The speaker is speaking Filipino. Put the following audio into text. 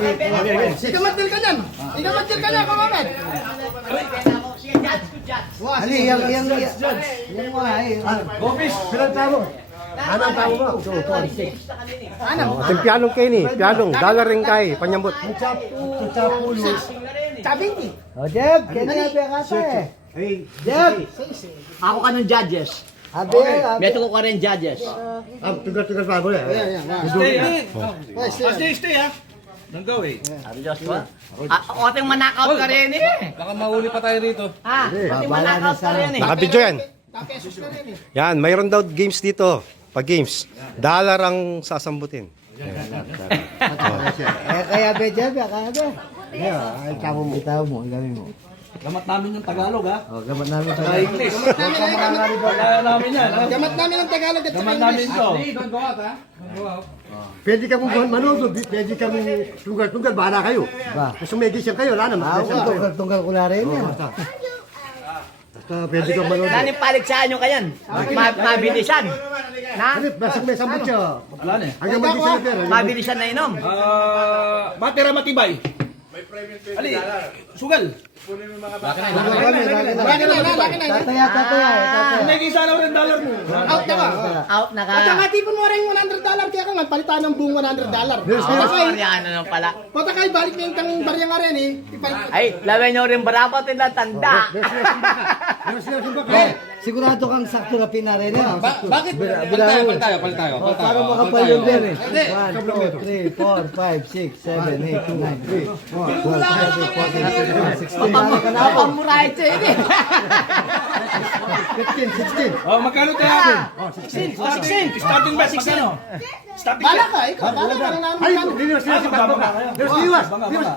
Ikamadil ka dyan. Ikamadil ka dyan, kumamit. Ali, yang mga Office, bilang tao. Anong tao mo? 2, 4, 6. Ating pianong kayo ni. Pianong. Dollar rin kayo. Panyambot. Sabing Oh, Jeb, kanya kate. Jeb, Ako ka ng judges. abi, Meto ko ka rin judges. Tugas pa ako yan. Stay ha. Nanggaw eh. Sabi Joshua. Oting manakaut ka rin eh. Baka mahuli pa tayo rito. Ha? Oting manakaut ka rin eh. Nakabidyo yan. Kapesos ka rin eh. Yan. Mayroon daw games dito. Pag games. Dollar ang sasambutin. kaya be Jeb, kaya be. Ay, tamo mo. Itaw mo, gawin mo. Gamat namin yung Tagalog ha. Oh, gamat namin sa English. Kaya namin yan ha. Gamat namin ang Tagalog at saka Gamat namin English. to. Pwede ka mong manood, pwede ka mong tunggal-tunggal, bahala kayo. Ba. Gusto may gising kayo, wala naman. Tunggal ko na rin yan. Basta pwede ka manood. Nani paligsaan nyo kayan. Mabilisan. Na? Basta may sambut siya. Wala na eh. Hanggang magising na pera. Mabilisan na inom. Matira matibay. Ali, sugal. Laki na. Tataya. May isa na rin dollar mo. Out na ba? Out na ka. At saka tipon mo rin $100 kaya ka nga palitan ng buong $100. Yan na pala. Pata kayo balik na yung tang barya nga rin eh. Ay, lawan nyo rin barapat nila tanda. Sigurado kang sakto na pinarin yan. Bakit? Palit tayo. Para makapal yun din eh. 1, 2, 3, 4, 5, 6, 7, 8, 9, 10, 11, 12, 13, 14, 15, 16. Papamurait siya yun eh. 15, 16. Oh, magkano tayo? 16. Starting ba 16? Starting Bala ka, ikaw. Bala ka rin namin. Ay, hindi na sila.